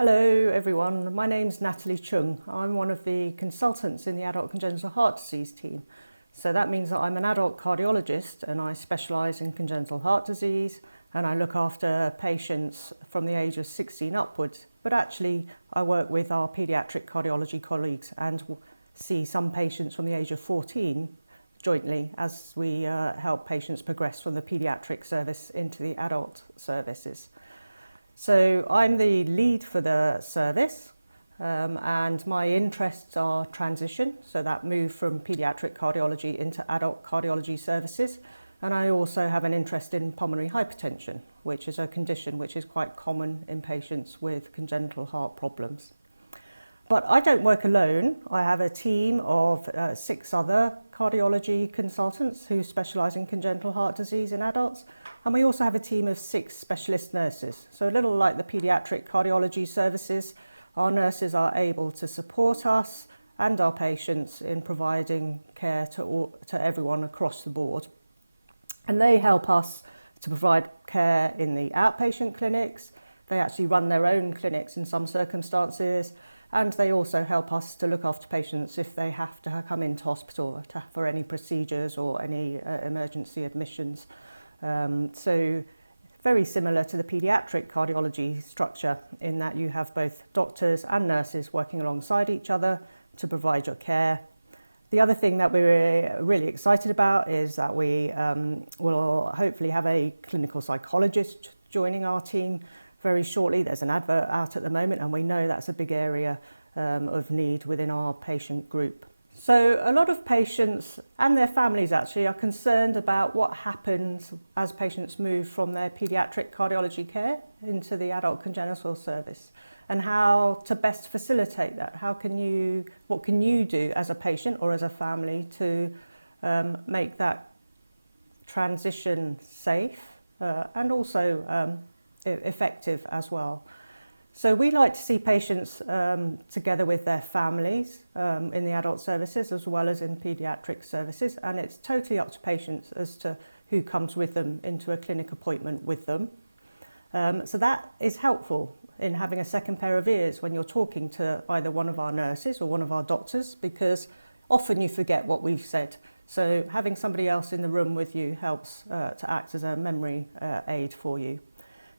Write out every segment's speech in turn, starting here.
Hello everyone, my name's Natali Chung. I'm one of the consultants in the adult congenital heart disease team. So that means that I'm an adult cardiologist and I specialise in congenital heart disease and I look after patients from the age of 16 upwards. But actually I work with our paediatric cardiology colleagues and see some patients from the age of 14 jointly as we help patients progress from the paediatric service into the adult services. So I'm the lead for the service and my interests are transition, so that move from paediatric cardiology into adult cardiology services. And I also have an interest in pulmonary hypertension, which is a condition which is quite common in patients with congenital heart problems. But I don't work alone. I have a team of 6 other cardiology consultants who specialise in congenital heart disease in adults. And we also have a team of 6 specialist nurses. So a little like the paediatric cardiology services, our nurses are able to support us and our patients in providing care to everyone across the board. And they help us to provide care in the outpatient clinics. They actually run their own clinics in some circumstances. And they also help us to look after patients if they have to come into hospital for any procedures or any emergency admissions. So very similar to the paediatric cardiology structure in that you have both doctors and nurses working alongside each other to provide your care. The other thing that we're really excited about is that we will hopefully have a clinical psychologist joining our team very shortly. There's an advert out at the moment and we know that's a big area of need within our patient group. So a lot of patients and their families actually are concerned about what happens as patients move from their paediatric cardiology care into the adult congenital service and how to best facilitate that. What can you do as a patient or as a family to make that transition safe and also effective as well. So we like to see patients together with their families in the adult services as well as in paediatric services, and it's totally up to patients as to who comes with them into a clinic appointment with them. So that is helpful in having a second pair of ears when you're talking to either one of our nurses or one of our doctors, because often you forget what we've said. So having somebody else in the room with you helps to act as a memory aid for you.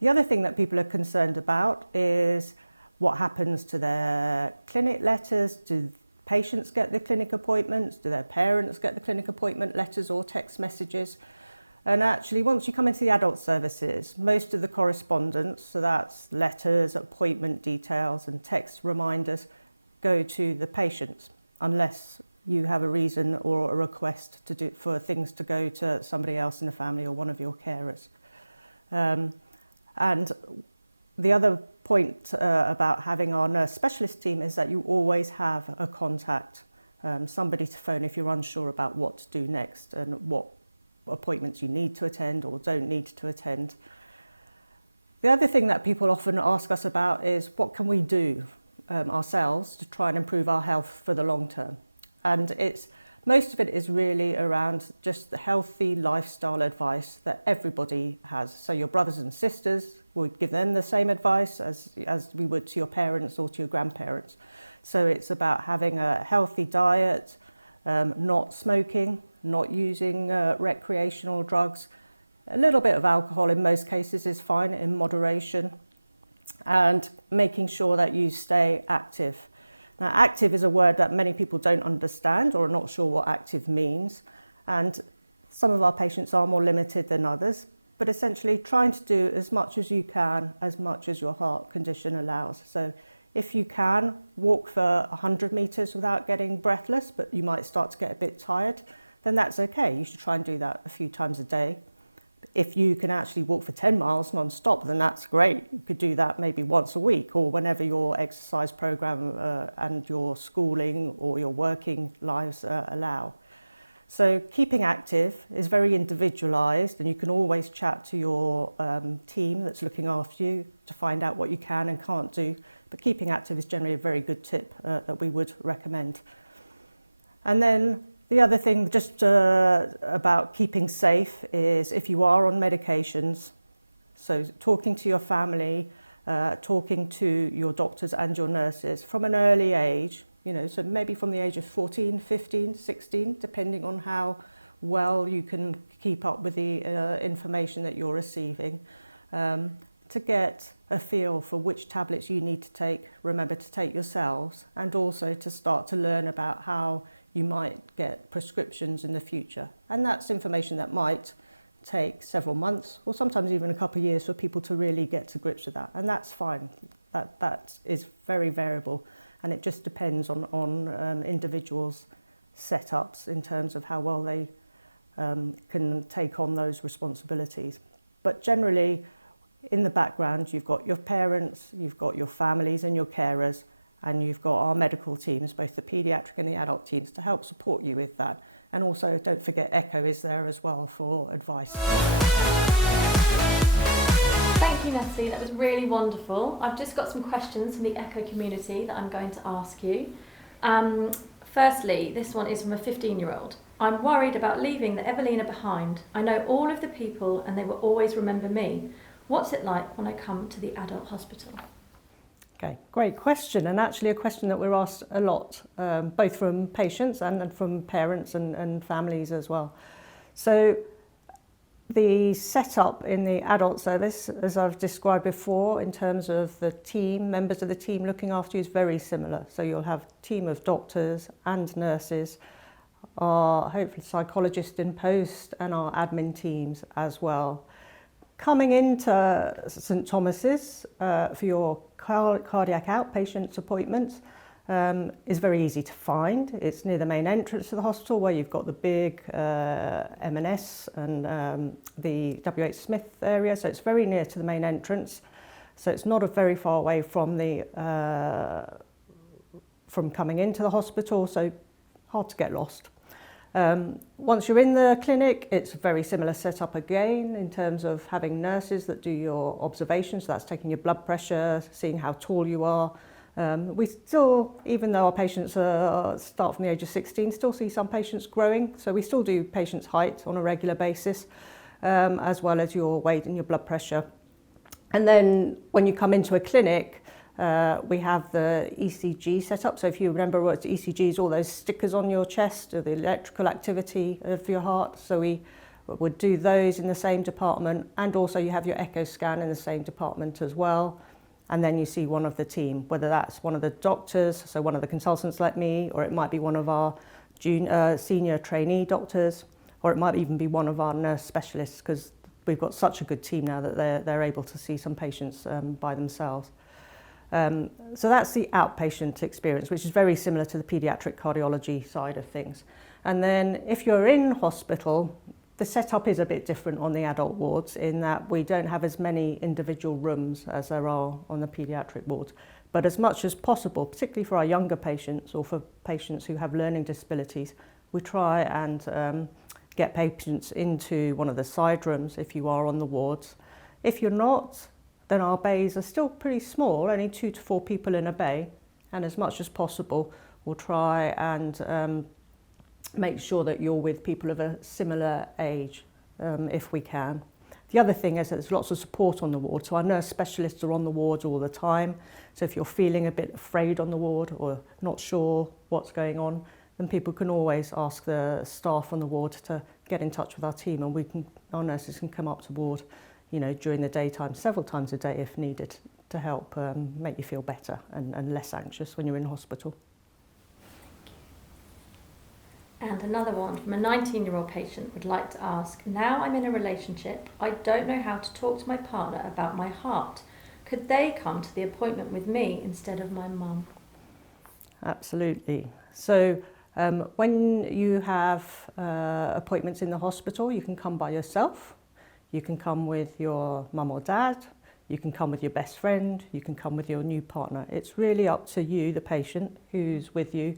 The other thing that people are concerned about is what happens to their clinic letters. Do patients get the clinic appointments? Do their parents get the clinic appointment letters or text messages? And actually, once you come into the adult services, most of the correspondence, so that's letters, appointment details and text reminders, go to the patients, unless you have a reason or a request for things to go to somebody else in the family or one of your carers. And the other point about having our nurse specialist team is that you always have a contact, somebody to phone if you're unsure about what to do next and what appointments you need to attend or don't need to attend. The other thing that people often ask us about is what can we do ourselves to try and improve our health for the long term. And most of it is really around just the healthy lifestyle advice that everybody has. So your brothers and sisters, would give them the same advice as we would to your parents or to your grandparents. So it's about having a healthy diet, not smoking, not using recreational drugs. A little bit of alcohol in most cases is fine in moderation, and making sure that you stay active. Now, active is a word that many people don't understand or are not sure what active means. And some of our patients are more limited than others, but essentially trying to do as much as you can, as much as your heart condition allows. So if you can, walk for 100 meters without getting breathless, but you might start to get a bit tired, then that's okay. You should try and do that a few times a day. If you can actually walk for 10 miles non-stop, then that's great. You could do that maybe once a week or whenever your exercise program and your schooling or your working lives allow. So keeping active is very individualised, and you can always chat to your team that's looking after you to find out what you can and can't do. But keeping active is generally a very good tip that we would recommend. And then the other thing just about keeping safe is if you are on medications, so talking to your family talking to your doctors and your nurses from an early age, so maybe from the age of 14, 15, 16, depending on how well you can keep up with the information that you're receiving, to get a feel for which tablets you need to take, remember to take yourselves, and also to start to learn about how you might get prescriptions in the future. And that's information that might take several months or sometimes even a couple of years for people to really get to grips with that. And that's fine. That is very variable, and it just depends on individuals' setups in terms of how well they can take on those responsibilities. But generally, in the background, you've got your parents, you've got your families and your carers, and you've got our medical teams, both the paediatric and the adult teams, to help support you with that. And also, don't forget, Echo is there as well for advice. Thank you, Natali. That was really wonderful. I've just got some questions from the Echo community that I'm going to ask you. Firstly, this one is from a 15-year-old. I'm worried about leaving the Evelina behind. I know all of the people and they will always remember me. What's it like when I come to the adult hospital? Okay, great question, and actually a question that we're asked a lot, both from patients and from parents and families as well. So the setup in the adult service, as I've described before, in terms of the team, members of the team looking after you, is very similar. So you'll have a team of doctors and nurses, our hopefully psychologists in post, and our admin teams as well. Coming into St Thomas's for your cardiac outpatients appointments is very easy to find. It's near the main entrance to the hospital, where you've got the big M&S and the W.H. Smith area, so it's very near to the main entrance. So it's not very far away from from coming into the hospital, so hard to get lost. Once you're in the clinic, it's a very similar setup again in terms of having nurses that do your observations. So that's taking your blood pressure, seeing how tall you are. We still, even though our patients start from the age of 16, still see some patients growing. So we still do patients' height on a regular basis, as well as your weight and your blood pressure. And then when you come into a clinic, we have the ECG set up. So if you remember what ECG is, all those stickers on your chest, or the electrical activity of your heart. So we would do those in the same department, and also you have your echo scan in the same department as well. And then you see one of the team, whether that's one of the doctors, so one of the consultants like me, or it might be one of our senior trainee doctors, or it might even be one of our nurse specialists, because we've got such a good team now that they're able to see some patients by themselves. So that's the outpatient experience, which is very similar to the paediatric cardiology side of things. And then if you're in hospital, the setup is a bit different on the adult wards in that we don't have as many individual rooms as there are on the paediatric wards. But as much as possible, particularly for our younger patients or for patients who have learning disabilities, we try and get patients into one of the side rooms if you are on the wards. If you're not, then our bays are still pretty small, only 2 to 4 people in a bay, and as much as possible we'll try and make sure that you're with people of a similar age if we can. The other thing is that there's lots of support on the ward, so our nurse specialists are on the ward all the time, so if you're feeling a bit afraid on the ward or not sure what's going on, then people can always ask the staff on the ward to get in touch with our team, and our nurses can come up to ward during the daytime, several times a day if needed, to help make you feel better and less anxious when you're in hospital. And another one from a 19-year-old patient would like to ask, now I'm in a relationship, I don't know how to talk to my partner about my heart. Could they come to the appointment with me instead of my mum? Absolutely. So when you have appointments in the hospital, you can come by yourself. You can come with your mum or dad, you can come with your best friend, you can come with your new partner. It's really up to you, the patient, who's with you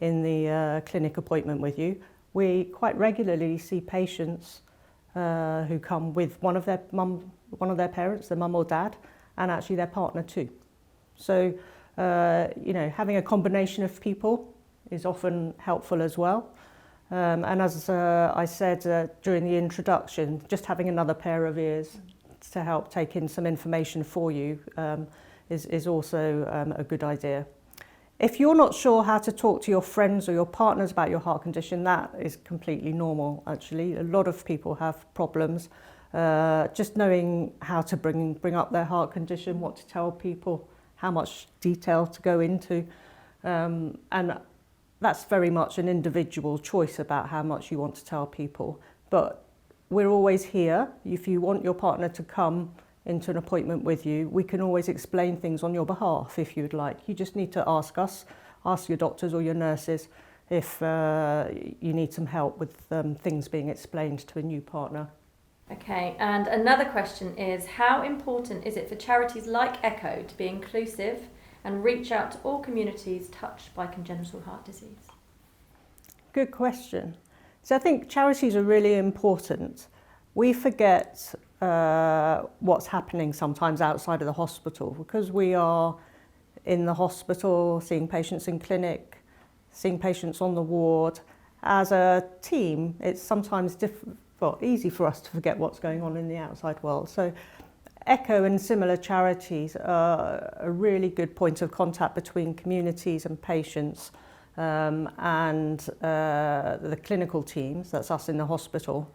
in the clinic appointment with you. We quite regularly see patients who come with one of their parents, their mum or dad, and actually their partner too. So, having a combination of people is often helpful as well. And as I said during the introduction, just having another pair of ears to help take in some information for you is also a good idea. If you're not sure how to talk to your friends or your partners about your heart condition, that is completely normal, actually. A lot of people have problems. Just knowing how to bring up their heart condition, what to tell people, how much detail to go into. And that's very much an individual choice about how much you want to tell people. But we're always here. If you want your partner to come into an appointment with you, we can always explain things on your behalf if you'd like. You just need to ask us, ask your doctors or your nurses if you need some help with things being explained to a new partner. Okay, and another question is, how important is it for charities like Echo to be inclusive and reach out to all communities touched by congenital heart disease? Good question. So I think charities are really important. We forget what's happening sometimes outside of the hospital because we are in the hospital, seeing patients in clinic, seeing patients on the ward. As a team, it's sometimes easy for us to forget what's going on in the outside world. So Echo and similar charities are a really good point of contact between communities and patients and the clinical teams, that's us in the hospital,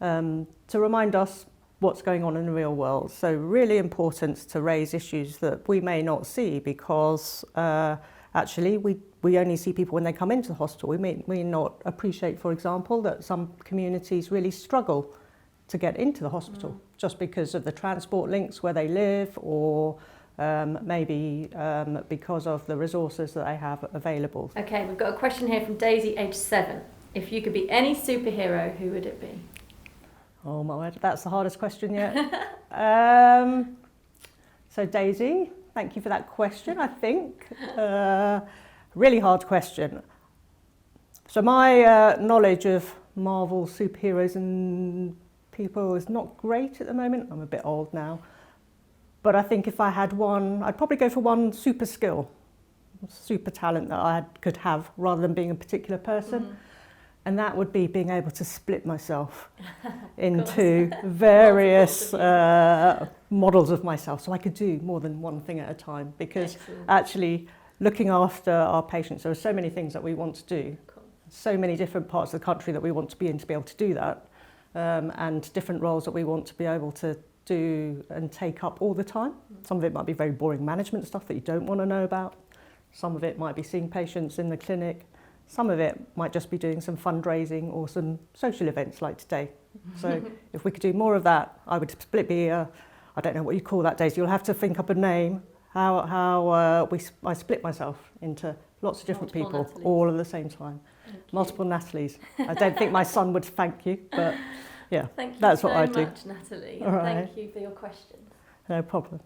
to remind us what's going on in the real world. So really important to raise issues that we may not see because actually we only see people when they come into the hospital. We may not appreciate, for example, that some communities really struggle to get into the hospital just because of the transport links where they live or maybe because of the resources that they have available. Okay, we've got a question here from Daisy, age 7. If you could be any superhero, who would it be? Oh my word, that's the hardest question yet. So Daisy, thank you for that question, I think. Really hard question. So my knowledge of Marvel superheroes and people is not great at the moment. I'm a bit old now. But I think if I had one, I'd probably go for one super skill, super talent that I could have rather than being a particular person. And that would be being able to split myself into various models of myself. So I could do more than one thing at a time because actually looking after our patients, there are so many things that we want to do. So many different parts of the country that we want to be in to be able to do that. And different roles that we want to be able to do and take up all the time. Some of it might be very boring management stuff that you don't want to know about. Some of it might be seeing patients in the clinic. Some of it might just be doing some fundraising or some social events like today. So if we could do more of that, I would split I don't know what you call that, Daisy. You'll have to think up a name. I split myself into lots of different people all at the same time. Multiple Natalie's. I don't think my son would thank you, but yeah, that's what I do. Thank you so much, Natali. Thank you for your questions. No problem.